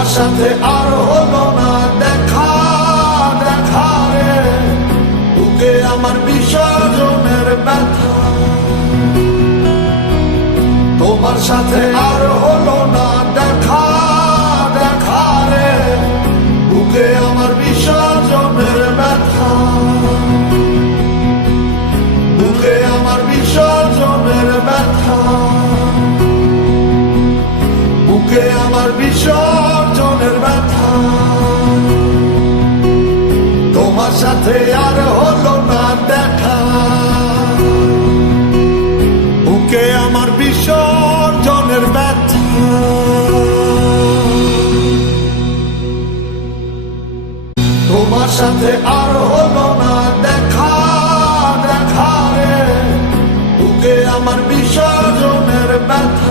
তোমার সাথে আর হলো না দেখা, দেখা রে বুকে আমার বিসর্জনের ব্যথা। তোমার সাথে আর হলো না দেখা, দেখা রে বুকে আমার বিসর্জনের ব্যথা। বুকে আমার বিসর্জনের ব্যথা। বুকে আমার বিসর্জনের ব্যথা। তোমার সাথে আর হলো না দেখা, বুকে আমার বিসর্জনের ব্যথা। তোমার সাথে আর হলো না দেখা, দেখা রে বুকে আমার বিসর্জনের ব্যথা।